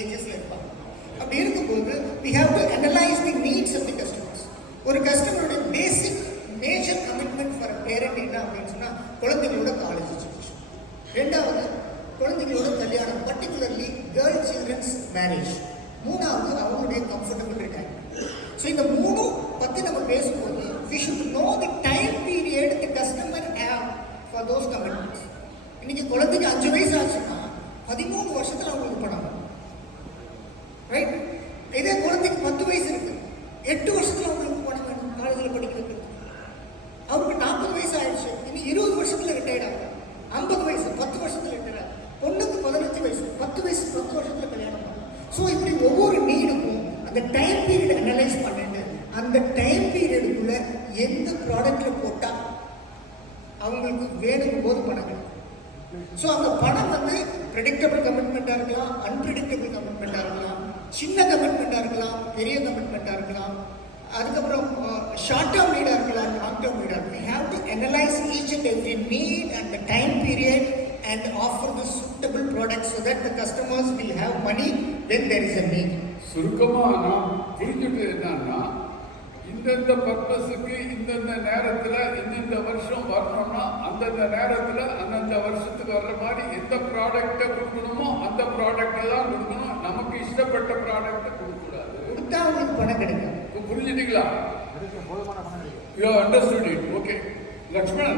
ஏஜஸ்ல இருப்பாங்க. அப்படி இருக்கும்போது we have to analyze the needs of the customers. ஒரு கஸ்டமருடைய பேசிக் மேஜர் கமிட்மெண்ட் ஃபார் பேரண்ட் என்ன அப்படின்னு சொன்னா குழந்தைகளோட காலேஜ் எஜுகேஷன், ரெண்டாவது குழந்தைகளோட கல்யாணம், பர்டிகுலர்லி கேர்ள் சில்ட்ரன்ஸ் மேரேஜ், மூணாவது அவங்களுடைய கம்ஃபர்டபுள் ரிட்டையர்மெண்ட். ஸோ இந்த மூணும் பற்றி நம்ம பேசும்போது we should know the time period the customer have for those commitments. இன்னைக்கு குழந்தைக்கு 5 வயசு ஆச்சுன்னா 13 வருஷத்துல அவங்களுக்கு பணம் வரும், ரைட்? இதே குழந்தைக்கு 10 வயசு இருக்கு, 8 வருஷத்துல அவங்களுக்கு பணம் வேணும் காலேஜில் படிக்கிறது. அவருக்கு 40 வயசு ஆயிடுச்சு, இன்னும் 20 வருஷத்துல ரிட்டையர்ட் ஆகும். 50 வயசு 10 வருஷத்துல ரிட்டையர் ஆகும். பொண்ணுக்கு 15 வயசு 10 வயசு 10 வருஷத்துல கல்யாணம் ஆகும். ஸோ இப்படி ஒவ்வொரு நீடுக்கும் அந்த டைம் பீரியட் அனலைஸ் பண்ணிட்டு அந்த டைம் பீரியடுக்குள்ள எந்த ப்ராடக்ட்ல போட்டா அவங்களுக்கு வேணும் போது பணம் கிடைக்கும். ஸோ அந்த பணம் வந்து ப்ரெடிக்டபிள் கமிட்மெண்ட்டாக இருக்கலாம், அன்பிரடிக்டபிள் கமிட்மெண்ட்டாக இருக்கலாம், சின்ன கமிட்மெண்ட்டாக இருக்கலாம், பெரிய கமிட்மெண்ட்டாக இருக்கலாம், அதுக்கப்புறம் ஷார்ட் டேர்ம் நீடாக இருக்கலாம், லாங் டேர்ம் நீடாக இருக்கலாம். You have to analyze each and every need and the time period and offer the suitable products so that the customers will have money when there is a need. சுருக்கமாக நான் புரிஞ்சுட்டு என்னன்னா, இந்தந்த பர்பஸுக்கு இந்தந்த நேரத்தில் இந்தந்த வருஷம் வரணும்னா அந்தந்த நேரத்தில் அந்தந்த வருஷத்துக்கு வர்ற மாதிரி எந்த ப்ராடக்டை கொடுக்கணுமோ அந்த ப்ராடக்டை தான் கொடுக்கணும். நமக்கு இஷ்டப்பட்ட ப்ராடக்டை கொடுக்கக்கூடாது. கொடுத்தா அவங்களுக்கு பணம் கிடைக்கும். புரிஞ்சுட்டீங்களா? You understood it. Okay Lakshmanan.